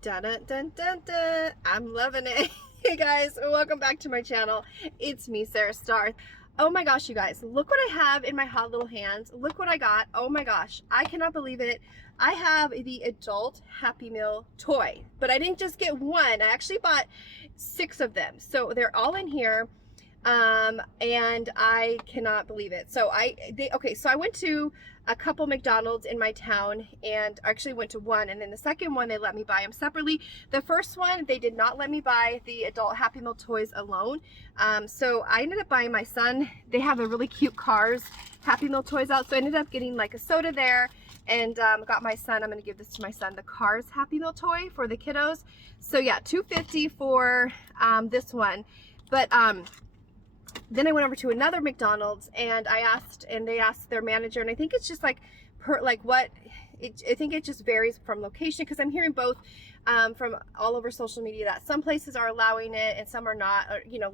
Dun, dun, dun, dun, dun. I'm loving it. Hey guys, welcome back to my channel. It's me, Sarah Star. Oh my gosh, you guys, look what I have in my hot little hands. Look what I got. Oh my gosh, I cannot believe it. I have the adult Happy Meal toy, but I didn't just get one. I actually bought 6 of them. So they're all in here. And I cannot believe it. So so I went to a couple McDonald's in my town, and actually went to one, and then the second one they let me buy them separately. The first one they did not let me buy the adult Happy Meal toys alone. So I ended up buying my son. They have a really cute Cars Happy Meal toys out, so I ended up getting like a soda there, and got my son, I'm gonna give this to my son, the Cars Happy Meal toy for the kiddos. So yeah, $2.50 for this one. But then I went over to another McDonald's, and they asked their manager, and I think it's just like I think it just varies from location, because I'm hearing both from all over social media that some places are allowing it and some are not, or, you know,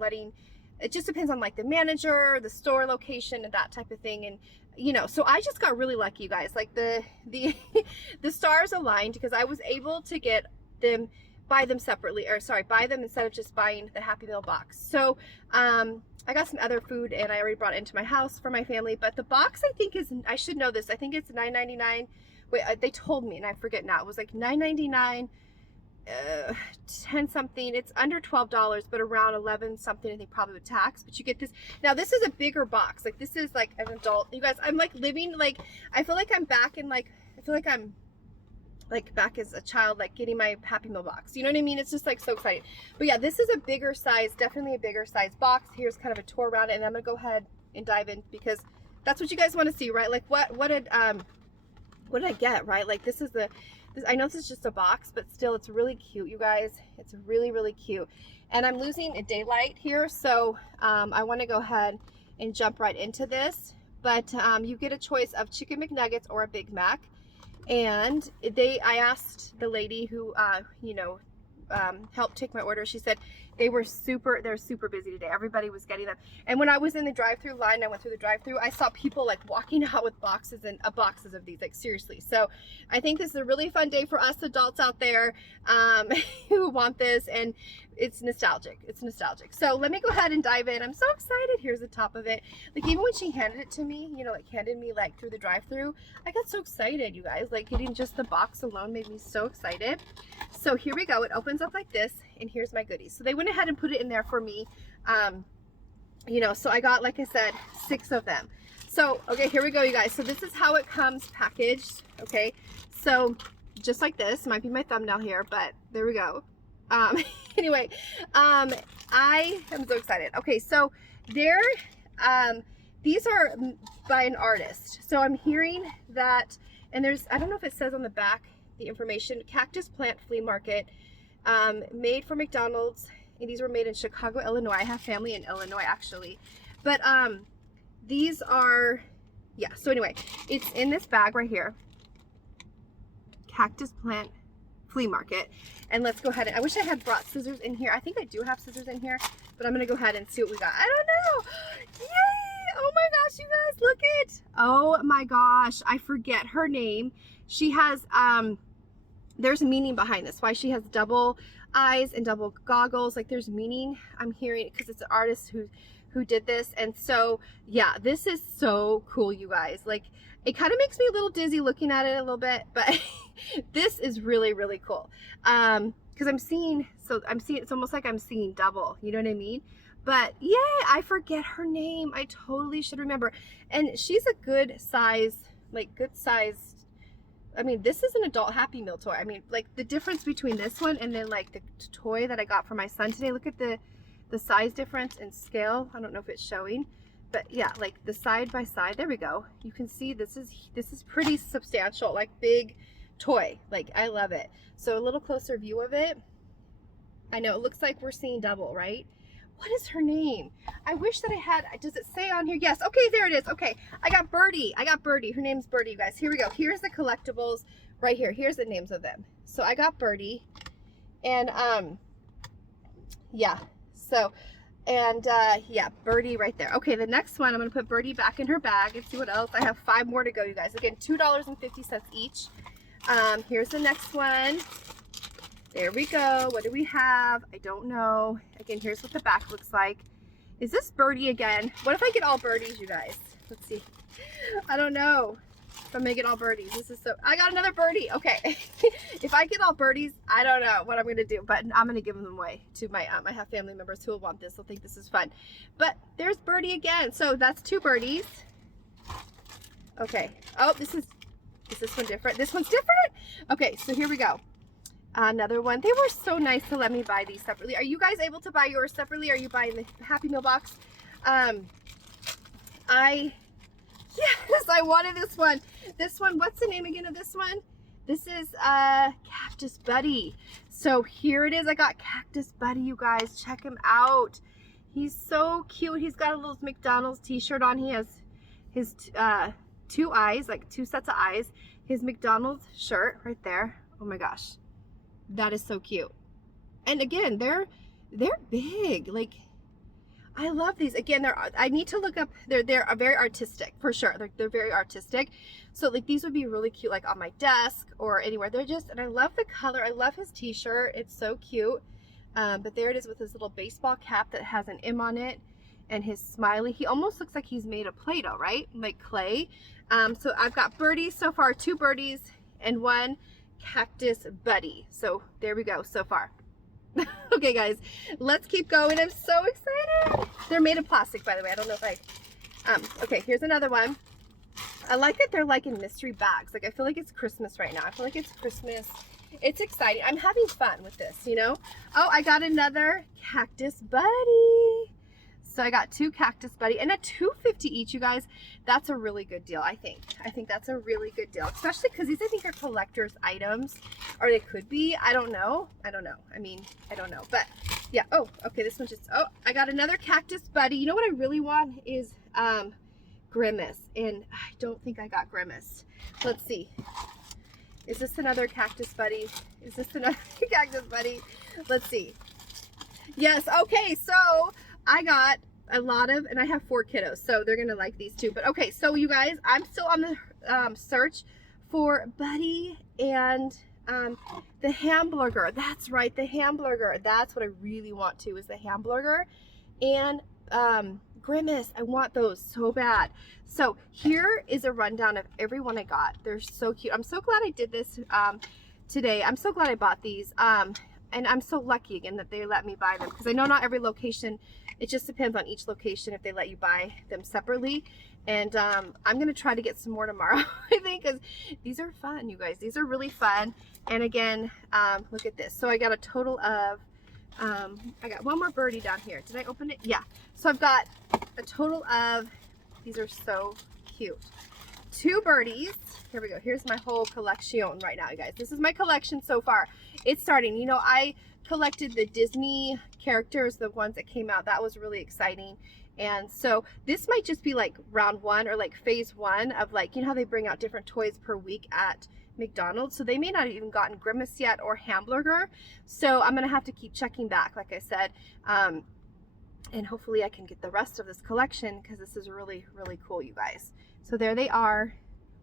it just depends on like the manager, the store location, and that type of thing. And you know, so I just got really lucky, you guys. Like the stars aligned, because I was able to buy them separately, or sorry, buy them instead of just buying the Happy Meal box. So I got some other food, and I already brought it into my house for my family. But the box, I think I should know this, I think it's $9.99. Wait, they told me, and I forget now. It was like $9.99, 10 something. It's under $12, but around 11 something, I think, probably with tax. But you get this. Now this is a bigger box. Like, this is like an adult. You guys, I'm like living, like, I feel like I'm back in, like, I feel like I'm like back as a child, like getting my Happy Meal box. You know what I mean? It's just like so exciting. But yeah, this is a bigger size, definitely a bigger size box. Here's kind of a tour around it, and I'm gonna go ahead and dive in, because that's what you guys want to see, right? Like what did I get, right? Like this, I know this is just a box, but still, it's really cute, you guys. It's really, really cute. And I'm losing a daylight here, so I want to go ahead and jump right into this. But you get a choice of Chicken McNuggets or a Big Mac. And I asked the lady who helped take my order. She said they're super busy today. Everybody was getting them. And when I was in the drive-through line, I went through the drive-through, I saw people like walking out with boxes and boxes of these, like seriously. So I think this is a really fun day for us adults out there who want this, and it's nostalgic. It's nostalgic. So let me go ahead and dive in. I'm so excited. Here's the top of it. Like, even when she handed it to me, you know, like handed me like through the drive-through, I got so excited, you guys. Like, getting just the box alone made me so excited. So here we go. It opens up like this, and here's my goodies. So they went ahead and put it in there for me. You know, so I got, like I said, 6 of them. So, okay, here we go, you guys. So this is how it comes packaged. Okay, so just like this. Might be my thumbnail here, but there we go. Anyway, I am so excited. Okay, so these are by an artist. So I'm hearing that, and I don't know if it says on the back the information, Cactus Plant Flea Market, made for McDonald's, and these were made in Chicago, Illinois. I have family in Illinois, actually. But these are, yeah, so anyway, it's in this bag right here, Cactus Plant Flea Market. And let's go ahead, I wish I had brought scissors in here. I think I do have scissors in here, but I'm gonna go ahead and see what we got. I don't know. Yay! Oh my gosh, you guys, look it. Oh my gosh, I forget her name. She has there's meaning behind this, why she has double eyes and double goggles. Like, there's meaning, I'm hearing, because it's an artist who did this. And so yeah, this is so cool, you guys. Like, it kind of makes me a little dizzy looking at it a little bit, but this is really, really cool. Because I'm seeing, it's almost like I'm seeing double, you know what I mean? But yeah, I forget her name. I totally should remember. And she's a good size, I mean, this is an adult Happy Meal toy. I mean, like, the difference between this one and then like the toy that I got for my son today, look at the size difference in scale. I don't know if it's showing, but yeah, like the side by side, there we go. You can see this is pretty substantial, like big toy. Like, I love it. So a little closer view of it. I know it looks like we're seeing double, right? What is her name? I wish that I had, does it say on here? Yes, okay, there it is. Okay, I got Birdie. Her name's Birdie, you guys. Here we go. Here's the collectibles right here. Here's the names of them. So I got Birdie, and yeah, so, and yeah, Birdie right there. Okay, the next one, I'm gonna put Birdie back in her bag and see what else. I have 5 more to go, you guys. Again, $2.50 each. Here's the next one. There we go. What do we have? I don't know. Again, here's what the back looks like. Is this birdie again? What if I get all birdies, you guys? Let's see. I don't know if I'm gonna get all birdies. This is so, I got another birdie. Okay. If I get all birdies, I don't know what I'm gonna do, but I'm gonna give them away to my, I have family members who will want this. They'll think this is fun. But there's birdie again. So that's 2 birdies. Okay. Oh, is this one different? This one's different? Okay, so here we go. Another one. They were so nice to let me buy these separately. Are you guys able to buy yours separately? Are you buying the Happy Meal box? Yes, I wanted this one. This one, what's the name again of this one? This is Cactus Buddy. So here it is. I got Cactus Buddy, you guys. Check him out. He's so cute. He's got a little McDonald's t-shirt on. He has his 2 eyes, like 2 sets of eyes. His McDonald's shirt right there. Oh my gosh. That is so cute. And again, they're big. Like, I love these. Again, I need to look up, they're very artistic for sure. They're very artistic. So like these would be really cute, like on my desk or anywhere. They're just, and I love the color. I love his t-shirt. It's so cute. But there it is with his little baseball cap that has an M on it and his smiley. He almost looks like he's made of Play-Doh, right? Like clay. So I've got birdies so far, 2 birdies and 1 Cactus Buddy. So there we go so far. Okay guys, let's keep going. I'm so excited. They're made of plastic, by the way. I don't know if I okay, here's another one. I like that they're like in mystery bags. Like I feel like it's Christmas right now. I feel like it's Christmas. It's exciting. I'm having fun with this, you know. Oh, I got another Cactus Buddy. So I got 2 Cactus Buddy and a $2.50 each, you guys. That's a really good deal, I think. I think that's a really good deal, especially because these I think are collector's items, or they could be. I don't know. I don't know. I mean, I don't know, but yeah. Oh, okay. This one's just. Oh, I got another Cactus Buddy. You know what I really want is Grimace, and I don't think I got Grimace. Let's see. Is this another Cactus Buddy? Is this another Cactus Buddy? Let's see. Yes. Okay. So I got a lot of, and I have 4 kiddos, so they're gonna like these too. But okay, so you guys, I'm still on the search for Buddy and the hamburger. That's right, the hamburger. That's what I really want to, is the hamburger and Grimace. I want those so bad. So here is a rundown of every one I got. They're so cute. I'm so glad I did this today. I'm so glad I bought these. And I'm so lucky again that they let me buy them, because I know not every location, it just depends on each location if they let you buy them separately. And I'm gonna try to get some more tomorrow, I think, because these are fun, you guys. These are really fun. And again, look at this. So I got a total of, I got 1 more birdie down here. Did I open it? Yeah. So I've got a total of, these are so cute. 2 birdies. Here we go. Here's my whole collection right now, you guys. This is my collection so far. It's starting. You know, I collected the Disney characters, the ones that came out. That was really exciting. And so this might just be like round 1 or like phase 1 of, like, you know how they bring out different toys per week at McDonald's. So they may not have even gotten Grimace yet or Hamburger. So I'm going to have to keep checking back, like I said. And hopefully I can get the rest of this collection, because this is really, really cool, you guys. So there they are.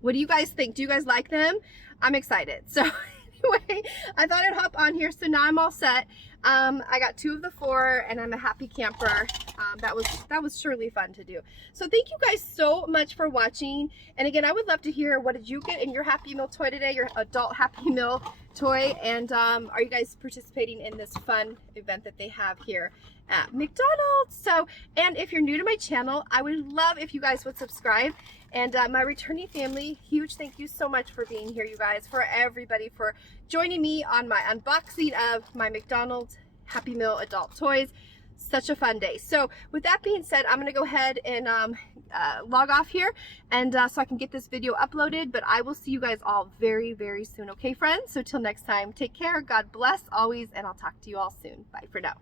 What do you guys think? Do you guys like them? I'm excited. So anyway, I thought I'd hop on here. So now I'm all set. I got 2 of the 4 and I'm a happy camper. That was surely fun to do. So thank you guys so much for watching. And again, I would love to hear, what did you get in your Happy Meal toy today, your adult Happy Meal toy? And are you guys participating in this fun event that they have here at McDonald's? So, and if you're new to my channel, I would love if you guys would subscribe. And my returning family, huge thank you so much for being here, you guys, for everybody for joining me on my unboxing of my McDonald's Happy Meal adult toys. Such a fun day. So with that being said, I'm gonna go ahead and log off here, and so I can get this video uploaded. But I will see you guys all very, very soon. Okay, friends? So till next time, take care. God bless always, and I'll talk to you all soon. Bye for now.